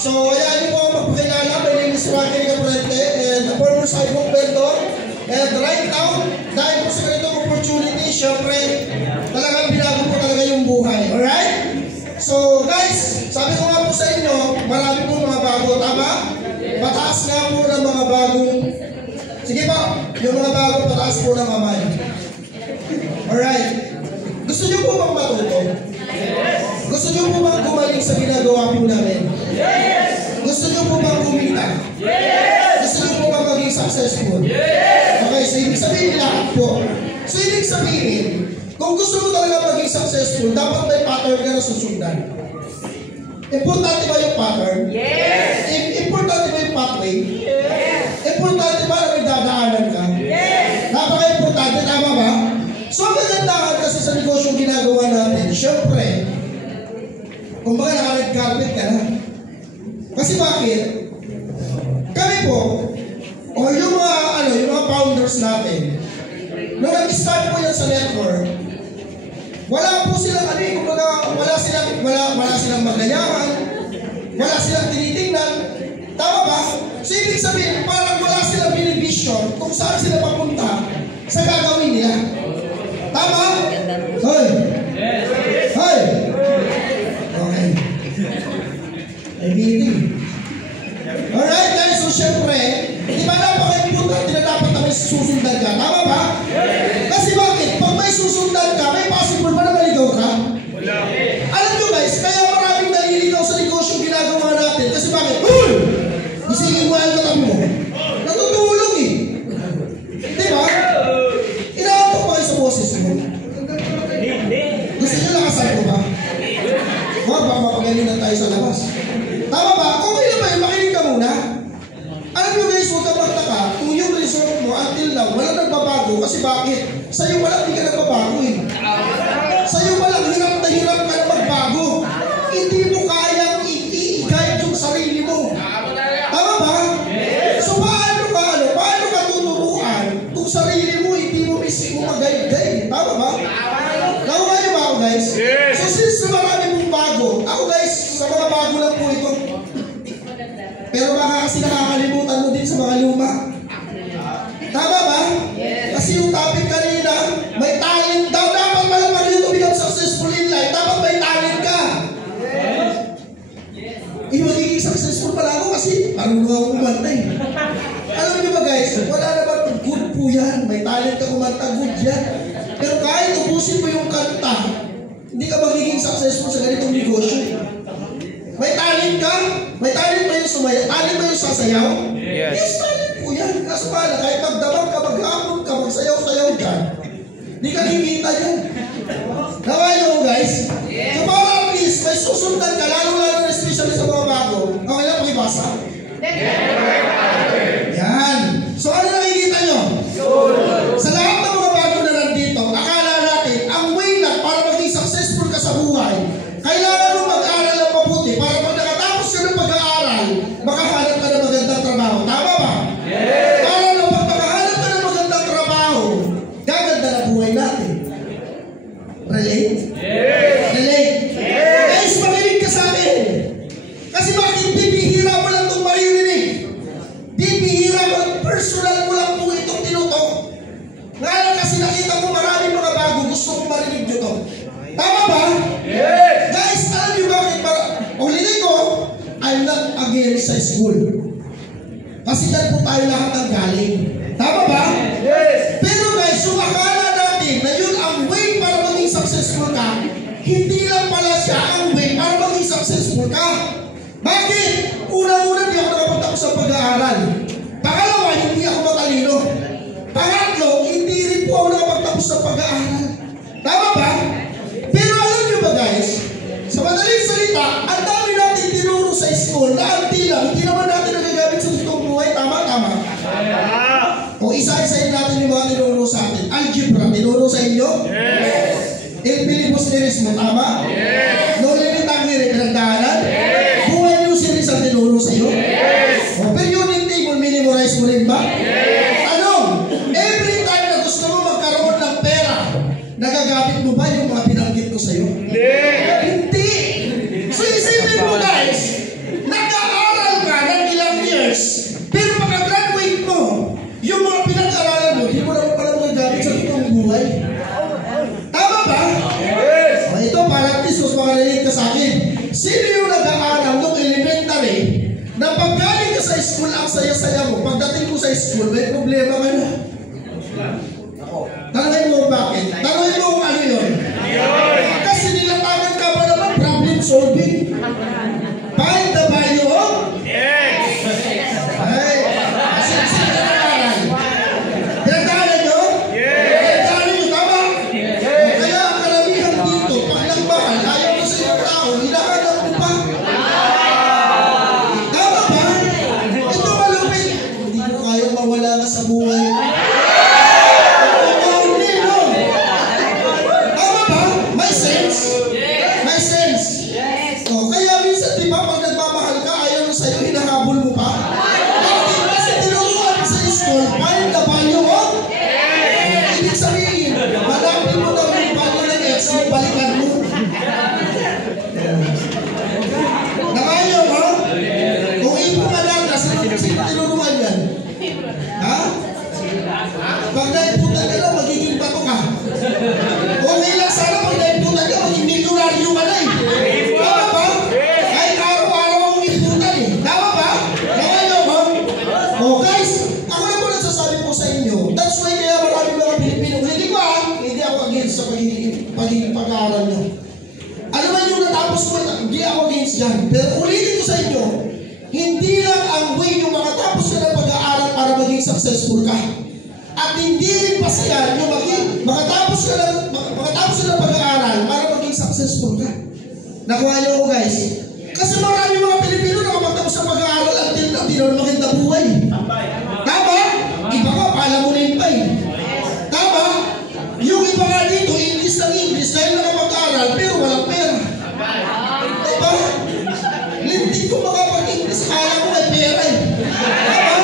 So, ayan niyo po ang magpakilala. My name is Rocky Gabrente and the former sidewalk vendor. And right now, dahil po sa ganitong opportunity, syempre, talagang binago po talaga yung buhay. Alright? So, guys, sabi ko nga po sa inyo, marami po mga bago. Tama? Pataas nga po ng mga bagong... Sige po, yung mga bagong pataas po ng kamay. Alright? Gusto niyo po bang matuto? Gusto niyo po bang gumaling sa ginagawa po namin? Gusto niyo po bang kumita? Gusto niyo po bang maging successful? Okay, so ibig sabihin lahat po. So ibig sabihin, kung gusto mo talaga maging successful, dapat may pattern ka na susundan. Importante ba yung pattern? Importante ba yung pathway? Importante ba na may dadaanan ka? Napaka-importante, tama ba? So ang kagandahan kasi sa negosyong ginagawa natin, syempre, kung baka naka-red carpet ka na. Kasi bakit? Kami po, o yung mga founders natin, nung nag-start po yan sa network, wala po silang wala silang magayahan, wala silang tinitingnan. Tama ba? So ibig sabihin, parang wala silang binivision kung saan sila papunta sa gagawin nila. Tama? Hoy! Hoy! Okay. Ay, meeting. Alright guys, so syempre, di ba napaka-importante na dapat na may susundan ka? Tama ba? Kasi bakit? Pag may susundan ka, may possible ba na maligaw ka? Wala. Alam nyo guys, kaya maraming naliligaw sa negosyong ginagawa natin. Kasi bakit? Uy! Isingin mo ang katabi mo. Natutulong eh. Di ba? Inaantok pa kayo sa boses mo. Gusto nyo lakasan ko ba? Huwag ba mapagaling tayo sa labas? Tama ba? Okay na ba yun? Makinig ka muna. Alam nyo guys, huwag ka magtaka kung yung resort mo until now, walang nagbabago. Kasi bakit? Sa'yo walang hindi ka nagbabago eh. Sa'yo walang hirap na magbago. Hindi mo kayang i-guide yung sarili mo. Tama ba? So paano ka tuturuan kung sarili mo hindi mo mismo mag-guide? Tama ba? Nakuha niyo ba ako guys? So since marami mong bago, ako guys, sa mga bago lang po ito. Pero baka kasi nakakalimutan mo din sa mga luma. Tama ba? Kasi yung topic kanina, may talent daw. Dapat pala pag you to become successful in life, dapat may talent ka. Magiging successful pala ako kasi marunong ako kumanta eh. Alam niyo ba guys, wala naman good po yan. May talent ka kumanta, good yan. Pero kahit ubusin mo yung kanta, hindi ka magiging successful sa ganitong negosyo. May talent ka? May talent ba yung sumaya? Talent ba yung sasayaw? Yes, talent po yan. Kaso pala, kahit magdamag ka, maghapon ka, magsayaw-sayaw ka, hindi ka kikita yan. Nawayo mo guys? So para at least, may susundan ka, lalo-lalo na especially sa mga bago. Okay lang, pakibasa? Yan. So ano nakikita nyo? Sa lahat ng mga bago na nandito, akala natin, ang way lang para maging successful ka sa buhay, kailangan mo mag-aral ng mabuti para pag nakatapos ka ng pag-aaral, makahanap ka ng magandang trabaho. Tama ba? Para na pag makahanap ka ng magandang trabaho, gaganda na buhay natin. Relate? Relate? Guys, makinig ka sa akin. Kasi bakit bibihira mo lang itong maririnig? Bibihira mo lang, personal mo lang po itong tinutok. Ngayon kasi nakita mo maraming mga bago, gusto kong marinig nyo to. Tama ba? Guys, alam nyo bakit? Ulitin ko, I'm not against sa school. Kasi dyan po tayo lahat ang galing. Tama ba? Pero guys, yung akala natin na yun ang way para maging successful ka, hindi lang pala siya ang way para maging successful ka. Bakit? Una-una, di ako nakapagtapos sa pag-aaral. Pangalawa, hindi ako matalino. Pangatlo, hindi rin po ako nakapagtapos sa pag-aaral. Tama ba? Pero alam nyo ba guys, sa madaling salita, ang dami natin tinuro sa school na until lang, hindi naman natin nagagamit sa totoong buhay. Tama? O isa-isahin natin yung mga tinuro sa atin. Algebra, tinuro sa inyo? El Filibusterismo, tama? No limit ang pinagdaanan? Buhay nyo series ang tinuro sa iyo? O periodic table, minimorize mo rin ba? Every time na gusto mo magkaroon ng pera, nagagamit mo ba yung mga pinanggit ko sa iyo? Hindi! So isipin mo guys, nagkakaroon school ang saya-saya mo. Pagdating mo sa school, may problema ka na. Tanungin mo bakit? Tanungin mo kung ano yun. Kasi nilatangan ka ba naman problem solving? Find the value of? Yes! Ay, sino na nakaral? Pinagdaanan nyo? Yes! Pinagdaanan nyo, tama? Yes! Kaya ang karamihan dito, pag nagmahal, ayaw mo sa inyong tao, hinahanap mo pa. Tama ba? Ito malupit. Hindi mo kayang mawala ka sa buhay. Pag-aaral nyo. Ano man yung natapos mo, hindi ako against yan. Pero ulitin ko sa inyo, hindi lang ang way yung makatapos ka ng pag-aaral para maging successful ka. At hindi rin pa siya yung makatapos ka ng pag-aaral para maging successful ka. Nakuha nyo ako guys. Kasi marami mga Pilipino nakapagtapos ng pag-aaral at hindi na maganda buhay. Tama? Iba ka, palamunin pa eh. Tama? Yung iba nga dito, English ng English, dahil nakapag-aral, pero walang pera. Diba? Lintik ko makapag-English, kala ko may pera eh. Diba?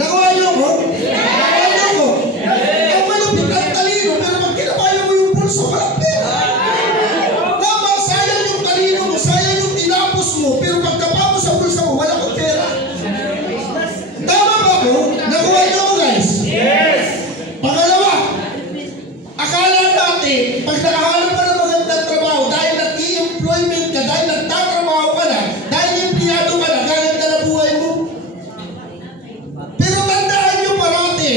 Nakuha niyo ko? Nakuha niyo ko? Ang malupit at talino, pero pag kinabayo mo yung pulso, walang pera. Tama, sayang yung talino mo, sayang yung tinapos mo, pero pagkapapos sa pulso mo, wala kang pera. Tama ba ko? Nakuha niyo ko guys? Yes! Pangalawa, akala natin, pag nakahanap ka ng magandang trabaho, dahil nag-i-employment ka, dahil nagtatrabaho ka na, dahil empleyado ka na, gaganda na buhay mo. Pero tandaan nyo parati,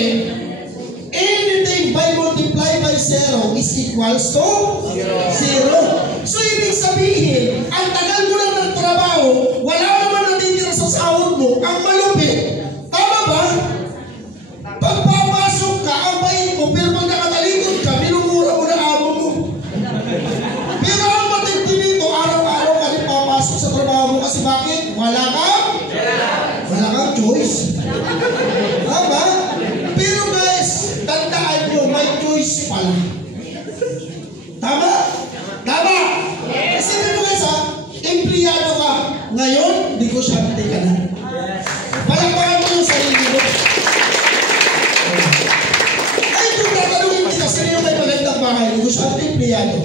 anything by multiply by 0 is equals to 0. So ibig sabihin, ang tagal mo lang ng trabaho, wala naman natitira sa sahod mo, ang malupit. Tama ba? Pagpapasok ka, ang bait mo, pero pag nakatalikod ka, minumura mo na amo mo. Pero ang matindi nito, araw-araw ka rin papasok sa trabaho mo kasi bakit? Wala kang choice. Tama? Pero guys, tandaan nyo, may choice pala. Tama? Tama? Kasi nyo guys ha, empleyado ka. Ngayon, negosyante ka na. Palakpakan mo yung sarili mo. Ay, kung tatanungin kita, sino yung may magandang bahay? Negosyante, empleyado.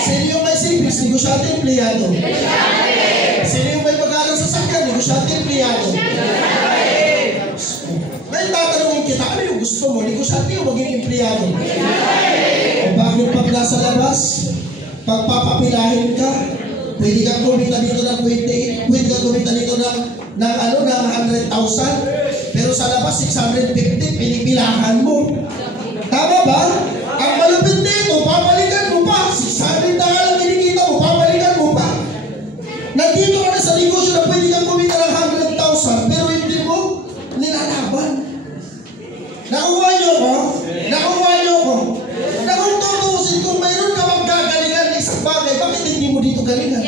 Sino yung may savings? Negosyante, empleyado. Sino yung may pag-aaral sa sakyan? Negosyante, empleyado. Ngayon tatanungin kita, ano yung gusto mo? Negosyante o maging empleyado? O bakit pag nasa labas, pagpapapilahin ka, pwede kang kumita dito ng 20, pwede kang kumita dito ng 100,000, pero sa labas 650, pinipilahan mo. Tama ba? Ang malupit dito, papalikan mo pa. 600 na lang kinikita mo, papalikan mo pa. Nandito ka na sa negosyo na pwede kang kumita ng 100,000, pero hindi mo nilalaban. Nakuha nyo ko? Nakuha nyo ko? Na kung tutusin, kung mayroon ka magkagalingan ng isang bagay, bakit hindi mo dito galingan?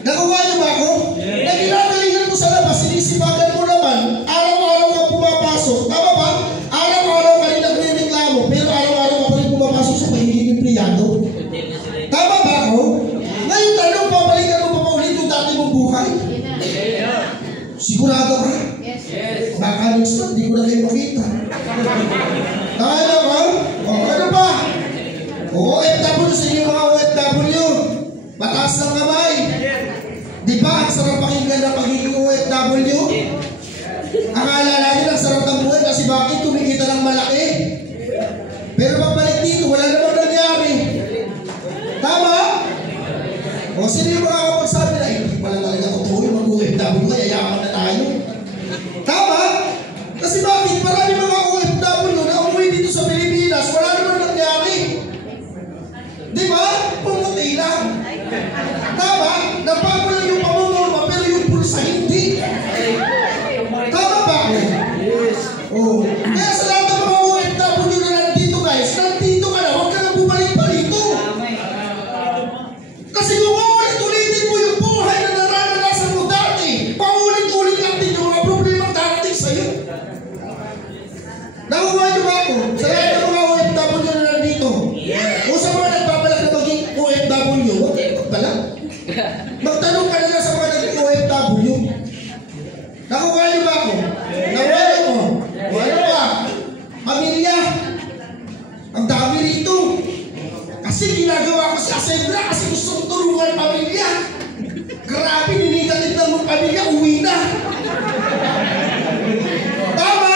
Nakuha nyo ba ako? Na ginagalingan mo sa labas, sinisipagan mo naman, araw-araw ka pumapasok. Tama ba? Araw-araw ka rin nagre-reklamo, pero araw-araw ka pa rin pumapasok sa pagiging empleyado. Tama ba ako? Ngayon tanong, papalikan mo pa ulit yung dati mong buhay? Sigurado ka? Baka next month, di ko na kayo makita. Tama ba? O ano ba? OFW sa inyo mga OFW, mataas ng kamay. Di ba ang sarap pakinggan ng pagiging OFW? Akala natin ang sarap ng buhay kasi bakit kumikita ng malaki? Pero pagbalik dito, wala namang nangyari. Tama? O sino yung makakapagsabi na, hindi pala talaga totoo yung mag-OFW kaya Magtanong ka na lang sa mga naging OFW. Nakuha niyo ba ako? Nakuha ko. Ano ba? Pamilya. Ang dami rito. Kasi ginagawa ko si Asembra kasi gusto kong tulungan pamilya. Grabe, ninigatid ng mga pamilya, uwi na. Tama?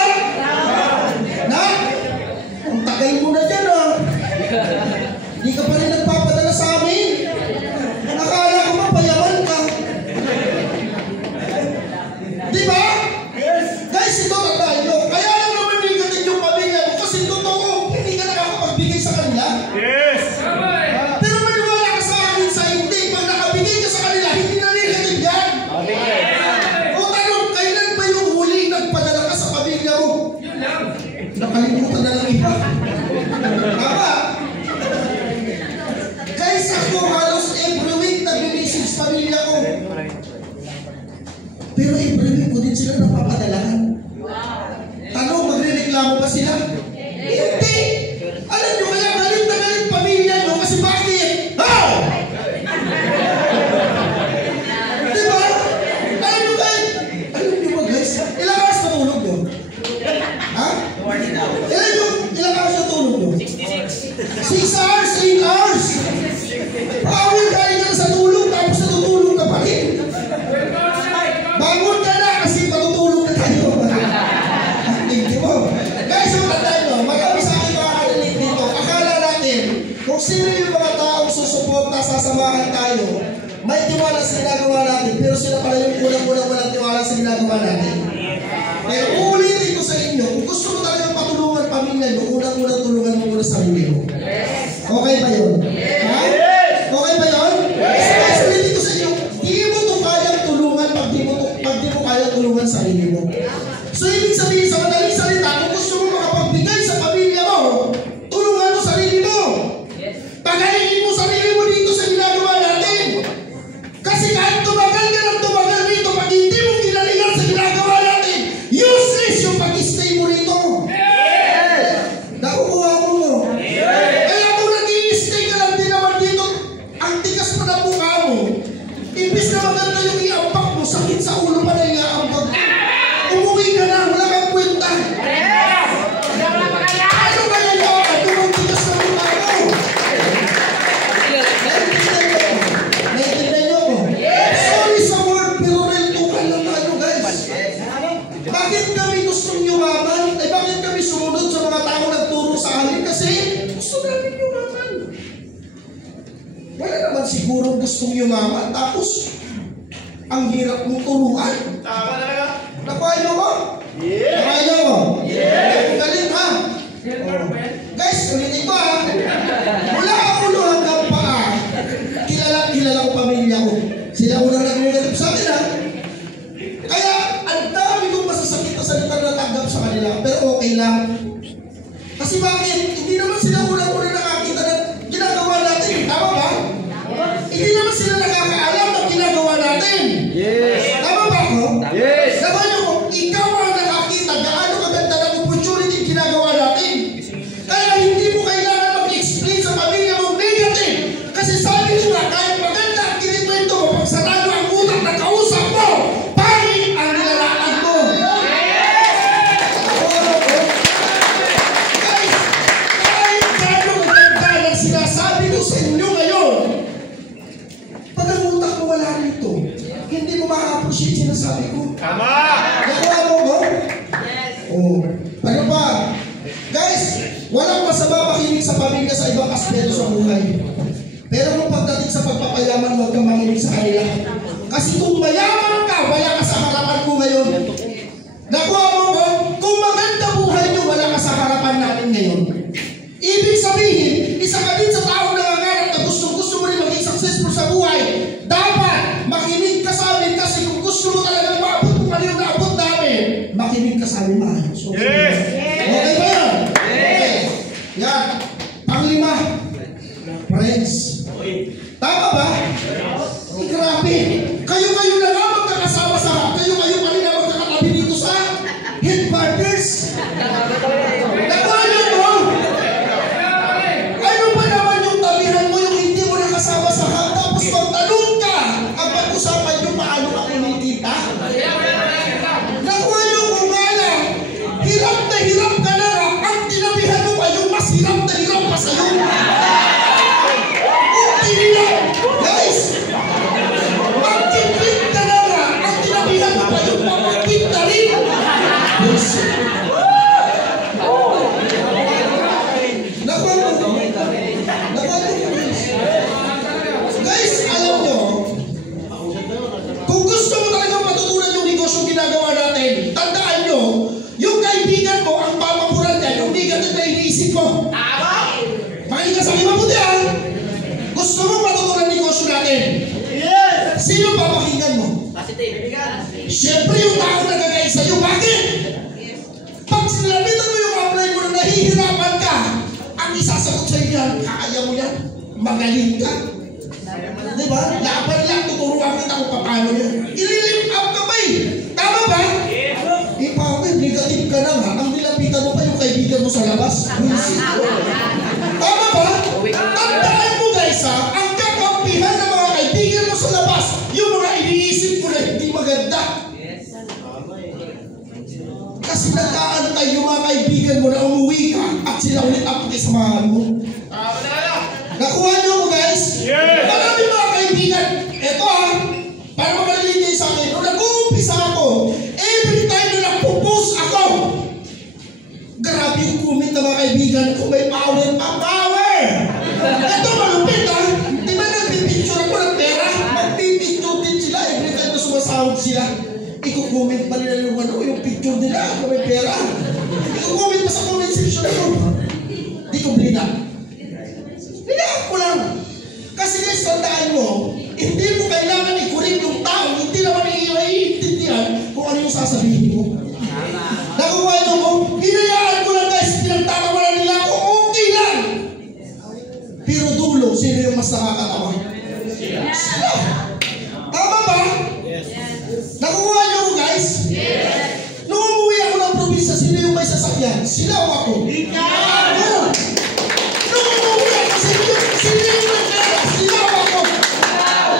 Na? Ang tagal mo na dyan, ah. Hindi ka pa rin nagpapadala sa amin. Akala ko ba payaman ka? Di ba? Guys, ito tandaan nyo. Kaya lang naman ninigatid yung pamilya mo kasi totoo, hindi ka nakakapagbigay sa kanila. Yes! Pero maniwala ka sa akin sa hindi. Pag nakabigay ka sa kanila, hindi na ninigatid yan. O tanong, kailan ba yung huli nagpadala ka sa pamilya mo? Nakalimutan na lang iba. Tama. Guys, ako halos every week nag-message pamilya ko. Pero every week ko din sila napapadalahan. Tanong, magre-reklamo ba sila? Hindi. Alam nyo kaya galit na galit pamilya nyo kasi bakit? How? Diba? Alam nyo guys? Alam nyo ba guys? Ilang hours na tulog nyo? Ha? Ilang hours na tulog nyo? 6 hours, 8 hours. Pawin kayo ka na sa tulog tapos natutulog ka pa rin. Bangon ka na kasi matutulog na tayo. Hindi mo. Guys, ang tandaan nyo, marami sa akin makakalilig dito. Akala natin, kung sino yung mga taong susuporta, sasamahan tayo, may tiwala sa ginagawa natin, pero sila pala yung unang-unang walang tiwala sa ginagawa natin. Pero uulitin ko sa inyo, kung gusto mo talagang patulungan pamilya nyo, unang-unang tulungan mo muna sarili mo. Okay ba yun? Ha? Okay ba yun? Guys, ulitin ko sa inyo, di mo ito kayang tulungan pag di mo kayang tulungan sarili mo. So, ibig sabihin sa madaling salita, kung gusto mo makapagbigay sa pamilya mo, tulungan mo sarili mo. Pagalingin mo sarili mo dito sa ginagawa natin. Kasi kahit tumagal ka ng tumagal dito, pag hindi mo ginalingan sa ginagawa natin, useless yung pag-stay mo rito. Nakukuha mo. Kaya kung nag-i-stay ka lang din naman dito, ang tigas pa na mukha mo. Imbis na maganda yung i-ampak mo, sakit sa ulo pa na i-ampak. Umuwi ka na, wala kang kwenta. Ano kaya yun? Ano ang tigas na mukha mo? Naiintindihan nyo ko? Sorry sa word, pero reltukan lang tayo guys. Bakit kami gustong yumaman? Eh bakit kami sumunod sa mga tao nagturo sa amin? Kasi gusto namin yumaman. Wala naman siguro gustong yumaman. Tapos, ang hirap mong turuan. Tama talaga. Napayo ko? Yeah! Napayo ko? Yeah! Galing ha? Guys, ulitin ko ha. Mula ang ulo hanggang paa, kilala ko pamilya ko. Sila unang nag-negative sa akin ha. Kaya, ang dami kong masasakit na salita na natanggap sa kanila. Pero okay lang. Kasi bakit? Hindi naman sila unang-unang nakakita na ginagawa natin. Tama ba? Hindi naman sila nakakaalam ng ginagawa natin. Yes! Tama ba ako? Yes! Sabi niyo, ikaw ang nakakita gaano kaganda ng opportunity ginagawa natin. Kaya hindi mo kailangan mag-explain sa pamilya mong negative. Kasi sabi niyo na, kahit maganda ang kinikwento mo, pag sarado ang utak na kausap mo, pangit ang nilalakad mo. Guys, kahit gaano kaganda ng sinasabi ko sa inyo ngayon, pag ang utak mo wala rito, hindi mo maka-appreciate sinasabi ko. Tama! Nakuha mo ko? Yes. Oh. Ano pa? Guys, walang masama makinig sa pamilya sa ibang aspeto sa buhay. Pero kung pagdating sa pagpapayaman, huwag kang makinig sa kanila. Kasi kung mayaman ka, wala ka sa harapan ko ngayon. Nakuha mo ko? Kung maganda buhay nyo, wala ka sa harapan natin ngayon. Ibig sabihin, isa ka din sa taong nangangarap na gusto mo rin maging successful sa buhay. Dapat makinig ka sa amin kasi kung gusto mo talagang maabot mo pa rin yung naabot namin, makinig ka sa amin maayos. Okay? Yes! Okay ba yan? Okay. Yan. Panglima. Friends. Tama ba? Grabe. Kayo na nga magkakasama sa kayo pa rin na magkakatabi dito sa headquarters. Nakuha niyo mo? Ano ba naman yung Siyempre yung tao nagagay sa'yo. Bakit? Pag sinabitan mo yung apply mo na nahihirapan ka, ang isasagot sa'yo yan, kaya mo yan, magaling ka. Diba? Laban lang, tuturuan kita kung paano yan. I-lift up ka ba eh? Tama ba? Eh, Pawin, negative ka na nga. Ang nilapitan mo pa yung kaibigan mo sa labas. Tama ba? Tandaan mo guys ha, ang kakampihan ng mga kaibigan mo sa labas, yung mga iniisip mo na hindi maganda. Kasi nagkaantay yung mga kaibigan mo na umuwi ka at sila ulit ang pakisamahan mo. Nakuha niyo ko guys? Marami mga kaibigan. Ito ha, para makaliligay sa akin, nung nag-uumpisa ako, every time na nagpo-post ako, grabe yung comment ng mga kaibigan ko, may power pa, power! Ito malupit ha, di ba nagpipicture ako ng pera? Magpipicture din sila, every time na sumasahod sila. Iko-comment pa nila yung picture nila kung may pera. Iko-comment pa sa comment section ako. Di ko blinak. Blinak ko lang. Kasi guys, tandaan mo, hindi mo kailangan ikurin yung tao, hindi naman iintindihan kung ano yung sasabihin mo. Nakuha nyo ko, hinayaan ko lang guys, pinagtatawanan nila ako, okay lang. Pero dulo, sino yung mas nakakatawa? Sila. Tama ba? Nakuha nyo ko guys? Nung umuwi ako ng probinsya, sino yung may sasakyan? Sila o ako? Ako! Nung umuwi ako, sino yung may pera? Sila o ako?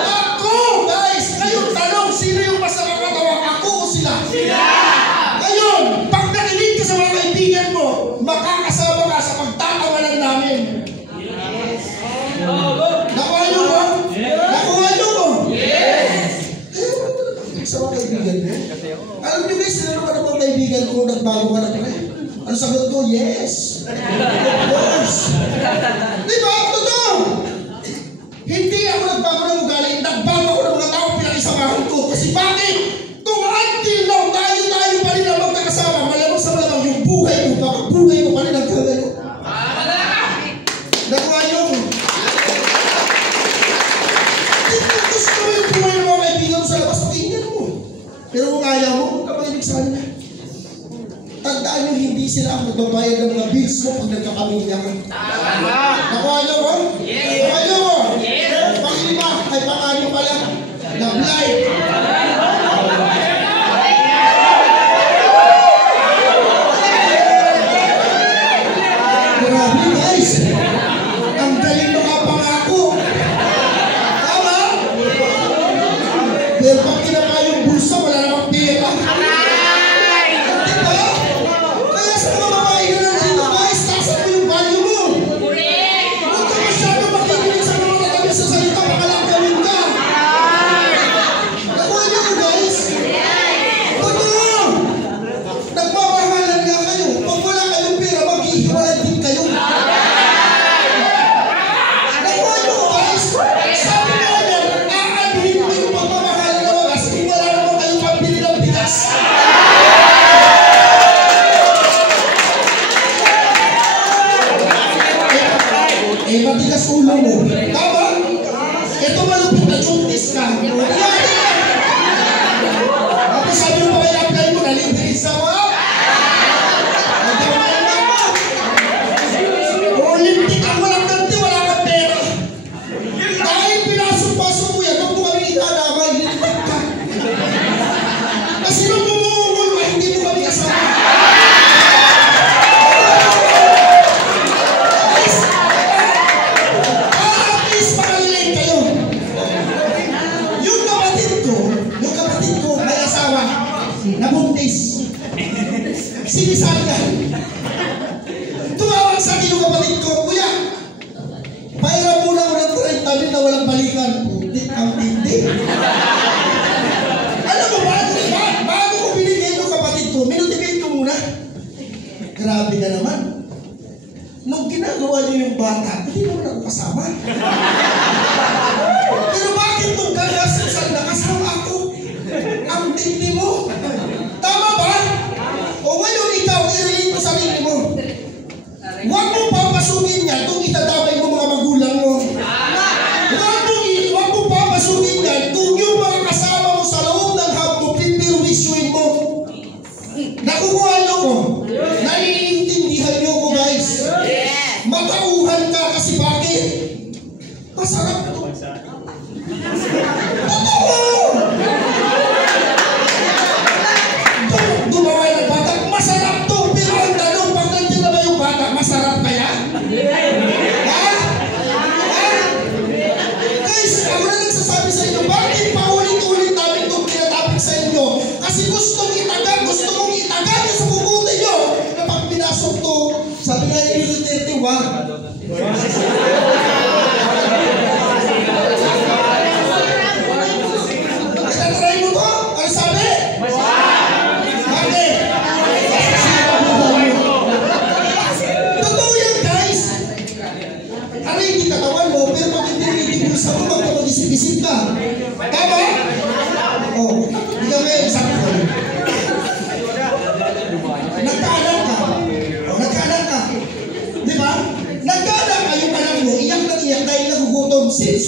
Ako! Guys, ngayon tanong, sino yung mas nakakatawa? Ako o sila? Sila! Ngayon, pag nakinig ka sa mga kaibigan mo, makakasama ka sa pagtatawanan namin. Nakuha nyo ko? Nakuha nyo ko? Sa mga kaibigan mo. Alam nyo guys, sinano ka na mga kaibigan ko nagbago ka na pala. Ano sagot ko? Yes. Of course. Diba? Totoo. Hindi ako nagbago ng ugali. Nagbago ako ng mga tao pinakisamahan ko. Kasi bakit? Kung until now, tayo pa rin ang magkakasama, malamang sa malamang yung buhay ko, baka buhay ko pa rin ang kagano. Nakuha nyo ko. Gusto mo yung buhay ng mga kaibigan mo sa labas, pakinggan mo. Pero kung ayaw mo, huwag ka makinig sa kanila. Tandaan nyo, hindi sila ang magbabayad ng mga bills mo pag nagkapamilya ka. Nakuha nyo ko? Nakuha nyo ko? Pang-lima, ay pang-ano pala. Love life. Grabe guys. Ang galing makapangako. Tama? Pero pag kinapa yung bulsa, wala namang pera. Diba? Kaya sa mga babae na nandito guys, tasan mo yung value mo. Huwag ka masyadong makikinig sa mga natabi sa salita, baka lang gawin ka. Nakuha niyo ko guys? Totoo! Nagmamahalan nga kayo. Pag wala kayong pera, maghihiwalay din kayo. Nakuha niyo ko guys? Sabi nga yan, aanhin mo yung pagmamahalan na wagas kung wala naman kayong pambili ng bigas. Matigas ulo mo. Tama? Ito malupit na juntis ka. Tapos sabi mo pa kaya apply mo, nalibiris sa mo. Olympic ang walang ganti, wala kang pera. Dahil pinasok-pasok mo yan, huwag mo kami itanamay, nilipat ka. Kasi nung bumungol ka, hindi mo kami kasama. Nabuntis. Sinisagan. Tumawag sa akin yung kapatid ko, Kuya, pairam muna ko ng 30 na walang balikan. Putik ang tindi. Alam mo ba, bago ko binigay yung kapatid ko, minotivate ko muna. Grabe na naman. Nung ginagawa niyo yung bata, hindi naman ako kasama. Pero bakit nung gagastusan na kasama ako? Ang tindi mo. Tama ba? O ngayon ikaw, i-relate mo sa sarili mo. Huwag mong papasukin yan kung itadamay mo mga magulang mo. Huwag mong papasukin yan kung yung mga kasama mo sa loob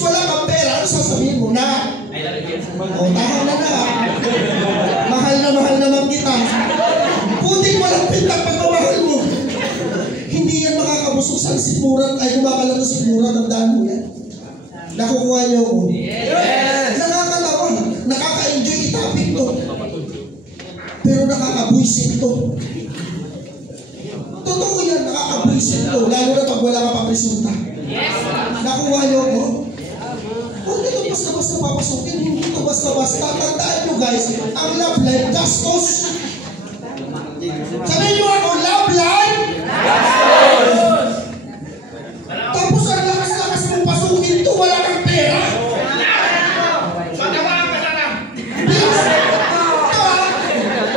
wala kang pera, ano sasabihin mo? Na? O, tahan na. Mahal naman kita. Putik walang pintak pagmamahal mo. Hindi yan makakabusog sa sipuran, ay kumakala ng sipuran, tandaan mo yan. Nakukuha niyo ko. Yes! Nakakalawa, nakaka-enjoy itapik to. Pero nakakabuisit to. Totoo yan, nakakabuisit to. Lalo na pag wala ka pang resulta. Nakuha niyo ko. Huwag nito basta-basta papasukin. Hindi ito basta-basta. Tandaan nyo guys, ang love life, gastos. Sabihin nyo ako, love life? Gastos! Tapos ang lakas-lakas mong pasukin to, wala kang pera. Pagkabaan ka sana.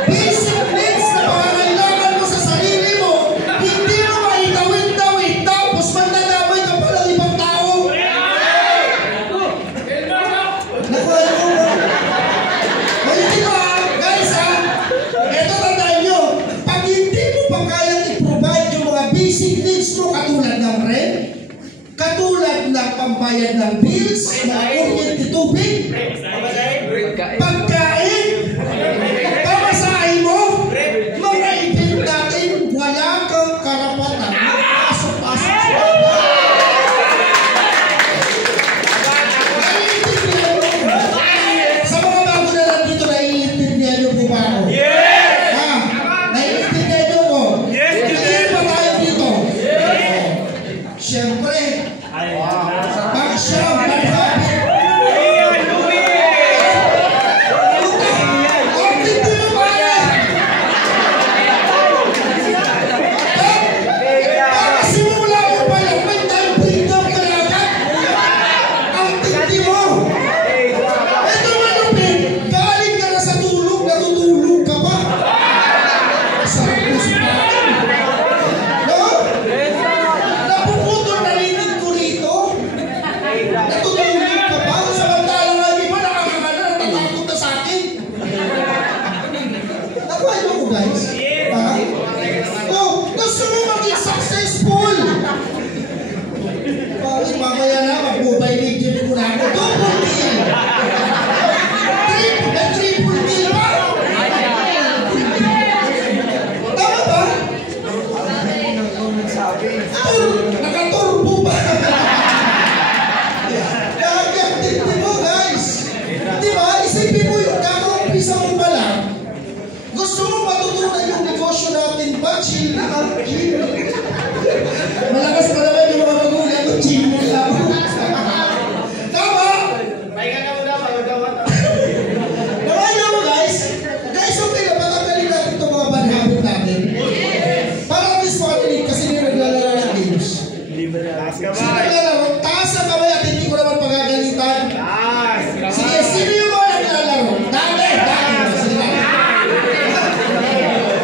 Basic needs na pangangailangan mo sa sarili mo, hindi mo maitawid-tawid, tapos mandadamay ka palang ibang tao. Nakuha ko mo. Hindi ko guys eto tandaan nyo, pag hindi mo pa kayang i-provide yung mga basic needs mo katulad ng rent, katulad ng pambayad ng bills, mga kuryente, tubig, pagkain, pamasahe mo, mga event natin, wala kang karapatan. Pasok-pasok sa naiintindihan mo. Sa mga bago na lang dito, naiintindihan nyo po ba ako? Yes! Ha? Naiintindihan nyo ko? Yes! Naiintindihan pa tayo dito? Siyempre, pag siya maghabi, nakaturbo ba? Tingnan mo guys. Diba? Isipin mo yung kaka-umpisa mo pa lang. Gusto mo matutunan yung negosyo natin ba? Chill na. Malakas pa naman yung mga magulang ko. Chill mo lang. Tama? Nakaya mo guys. Guys, okay na. Patanggalin natin itong mga bad habit natin. Para at least makalinig kasi yung naglalaro ng games. Sino naglalaro? Taas ang kamay at hindi ko naman pagagalitan. Sige, sino yung mga naglalaro? Dami!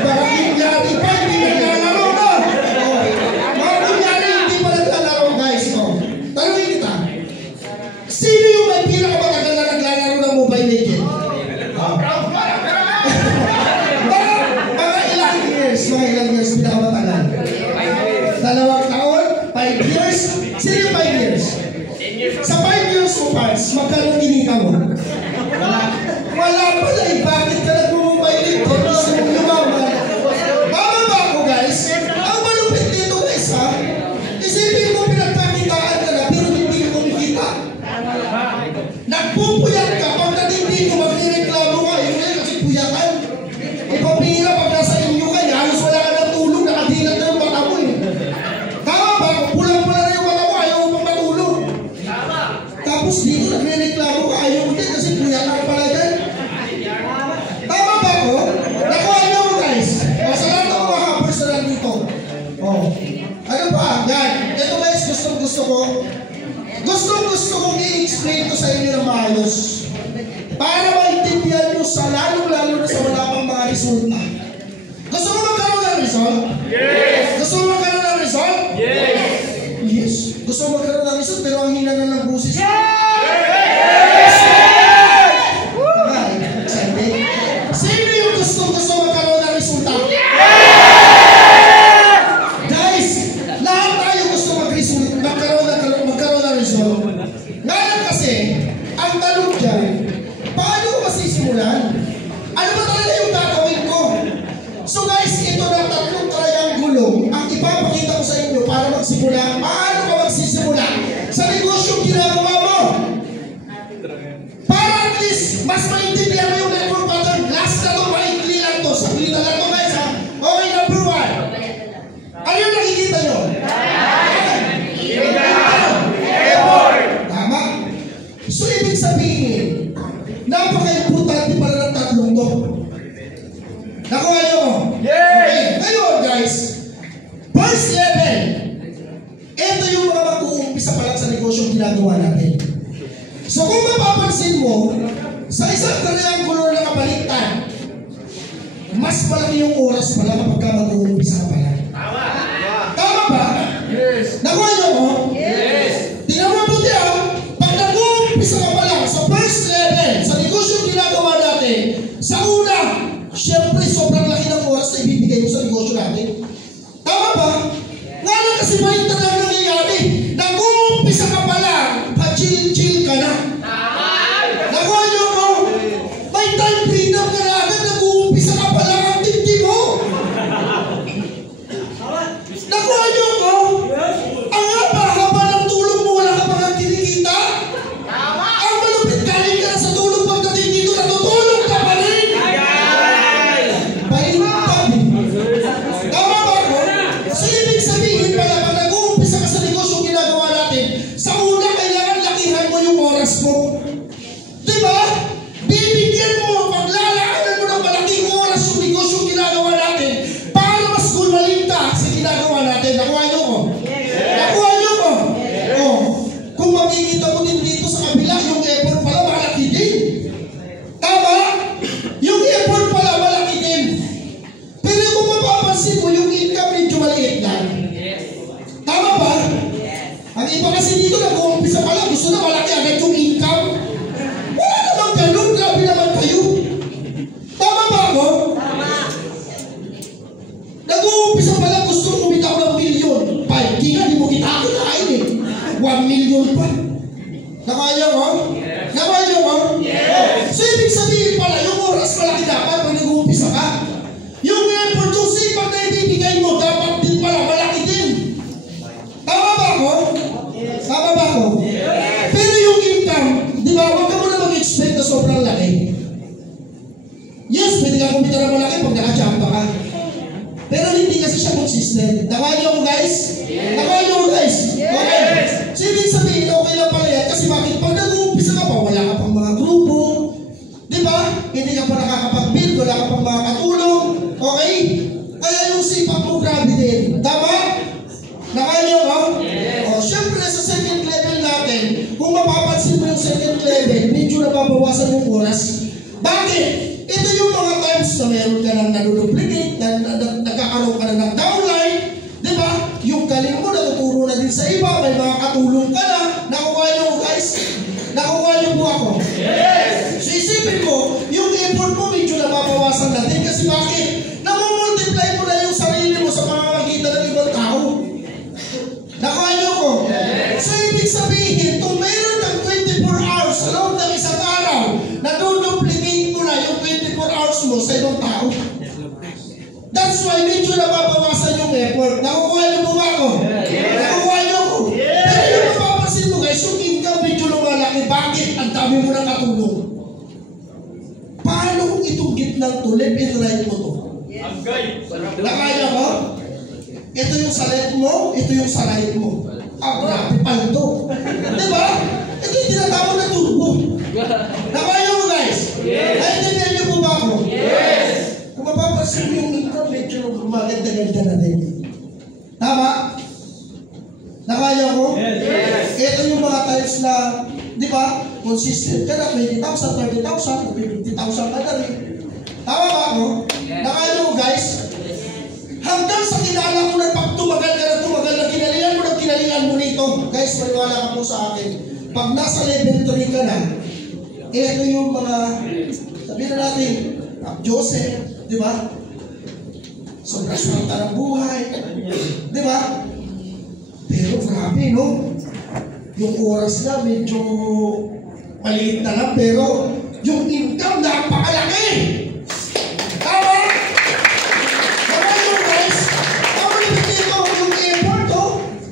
Parang kunyari pa, hindi naglalaro na. Mga kunyari, hindi pa naglalaro guys. Tanungin kita. Sino yung may pinakamatagal na naglalaro ng Mobile Legends? Mga ilang years pinakamatagal. 2 taon? 5 years? Sino yung 5 years? Sa 5 years mo, Pars, magkano kinita mo? Wala pala eh. Bakit ka nag-mobile dito? Gusto mong lumaban. Tama ba ako, guys? Ang malupit dito, guys, ha? Isipin mo, pinagpakitaan ka na, pero hindi ka kumikita. Nagpupuyat ka, pag natindi ko, magnireklamo ka. Yun yan, kasi puyatan. Ipapira, pag nasa inyo ka, halos wala ka ng tulong, nakadilat na yung mata mo eh. Tama ba? Pulang-pula na yung mata mo, ayaw mo pang matulog. Tapos dito, nagre-reklamo ka, ayaw mo din, kasi puyatan ka pala dyan. Tama ba ako? Nakuha niyo ko guys. O, sa lahat ng mga happers na lang dito. O, ano pa? Yan. Ito guys, gusto kong i-explain ko sa inyo na maayos. Para maintindihan nyo sa lalo-lalo na sa wala pang mga resulta. Gusto mo magkaroon ng result? Yes! Gusto mo magkaroon ng result? Yes! Yes! Gusto mo magkaroon ng result pero ang hina na ng busis. Yes! Sino yung gusto magkaroon ng resulta? Guys, lahat tayo gusto magkaroon ng result. Ngayon ginagawa natin. So kung mapapansin mo, sa isang triangulo na kapalitan, mas malaki yung oras pala kapag mag-uumpisa ka pala. Tama ba? Yes. Nakuha niyo ko? Yes. Tingnan mo mabuti pag nag-uumpisa ka pala sa first level, sa negosyo ginagawa natin, sa una, syempre sobrang laki ng oras na ibibigay mo sa negosyo natin. Tama ba? Nga na kasi may talagang nangyayari. Nag-uumpisa ka pala, pa-chill-chill ka na. Nakuha niyo ko? May time freedom ka na agad, nag-uumpisa ka pala ang tindi mo. Nakuha niyo ko? Ang haba-haba ng tulog mo, wala ka mga kinikita. Ang malupit galing ka na sa tulog, pagdating dito, natutulog ka pa rin. Baintag. Tama ba ko? So ibig sabihin pala, pag nag-uumpisa ka sa negosyo ginagawa natin, sa una kailangan lakihan mo yung oras mo. Diba? Bibigyan mo, paglalaanan mo ng malaking oras yung negosyo ginagawa natin para mas gumaling ka sa ginagawa natin. Nakuha niyo ko? Nakuha niyo ko? Oh. Kung makikita mo din dito sa kabila, yung effort pala malaki din. Tama? Yung effort pala malaki din. Pero kung mapapansin mo, yung income medyo maliit lang. Tama ba? Ang iba kasi dito nag-uumpisa pala, gusto na malaki agad yung income. Wala naman ganun, grabe naman kayo. Tama ba ako? Tama. Nag-uumpisa pala, gusto mo kumita ko ng milyon. 5K nga, di mo kita ako nakain eh. 1 million pa. Nakaya ko? Nakaya ko? Yes. So ibig sabihin pala, yung oras malaki dapat pag nag-uumpisa ka. Yung effort, yung sipag na ibibigay mo, dapat din pala malaki din. Tama ba ako? Tama ba ako? Pero yung income, di ba, huwag ka muna mag-expect na sobrang laki. Yes, pwede ka kumita na malaki pag nakachamba ka. Pero hindi kasi siya consistent. Nakaya niyo ko guys? Nakaya niyo ko guys? Okay. So ibig sabihin, okay lang pala yan. Kasi bakit? Pag nag-uumpisa ka pa, wala ka pang mga grupo. Di ba? Hindi ka pa nakakapag-build, wala ka pang mga katulong. Okay? Kaya yung sipak mo grabe din. Tama? Nakaya niyo ko? O, syempre sa second level natin, kung mapapansin mo yung second level, medyo nababawasan yung oras. Bakit? Ito yung mga times na meron ka ng naduduplicate, nagkakaroon ka na ng downline, di ba? Yung galing mo, natuturo na din sa iba, may mga katulong ka na. Nakuha niyo guys? Nakuha niyo po ako? Yes! So isipin mo, yung effort mo medyo nababawasan natin kasi bakit? Namumultiply mo na yung sarili mo sa pamamagitan ng ibang tao. Nakuha niyo ko? Yes. So ibig sabihin, kung mayroon ng 24 hours sa loob ng isang araw, naduduplicate mo na yung 24 hours mo sa ibang tao. That's why medyo nababawasan yung effort. Nakukuha niyo po ba ako? Yes. Nakukuha niyo ko? Yes. Pero yung mapapansin mo guys, yung income medyo lumalaki. Bakit? Ang dami mo ng katulong. Paano kung itong gitnang to, left and right mo to? Yes. Nakaya ko? Ito yung sa left mo, ito yung sa right mo. Grabe, paldo. Diba? Ito yung tinatawag na turbo. Nakaya mo guys? Yes. Naintindihan niyo po ba ako? Yes. Kung mapapansin yung income, medyo maganda-ganda na din. Tama? Nakaya ko? Yes. Ito yung mga times na, di ba, consistent ka na, 20,000, 30,000, 50,000 ka na rin. Tama ba ako? Yes. Nakaya mo guys? Hanggang sa kilala mo na pag tumagal ka na kinalingan mo nito. Guys, maniwala ka po sa akin. Pag nasa level 3 ka na, ito yung mga, sabihin na natin, Joseph, di ba? Sobrang swelta ng buhay. Di ba? Pero grabe, no? Yung oras na medyo maliit na lang, pero yung income napakalaki. Tama?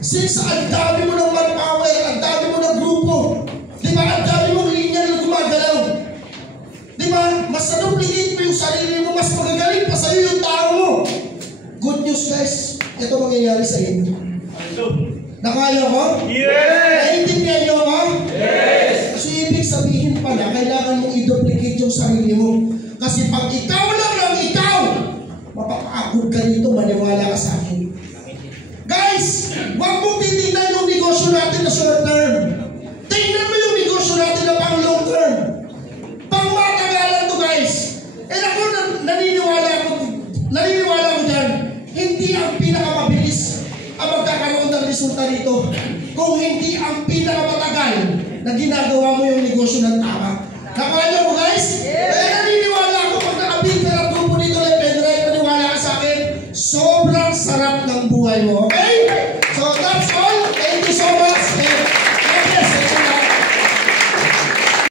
Since ang dami mo ng manpower, ang dami mo ng grupo, di ba? Ang dami mong linya na gumagalaw. Di ba? Mas na-duplicate mo yung sarili mo, mas magagaling pa sa'yo yung tao mo. Good news guys, ito mangyayari sa inyo. Nakaya ko? Yes! Naintindihan niyo ko? Yes! Kasi ibig sabihin pala, kailangan mong i-duplicate yung sarili mo. Kasi pag ikaw lang ikaw, mapapagod ka nito, maniwala ka sa akin. Guys, huwag mong titignan yung negosyo natin na short term. resulta nito kung hindi ang pinakamatagal na ginagawa mo yung negosyo ng tama. Nakuha niyo mo guys? Kaya naniniwala ako pag nakabigter at grupo nito like Penrite, maniwala ka sa akin, sobrang sarap ng buhay mo. Okay? So that's all. Thank you so much.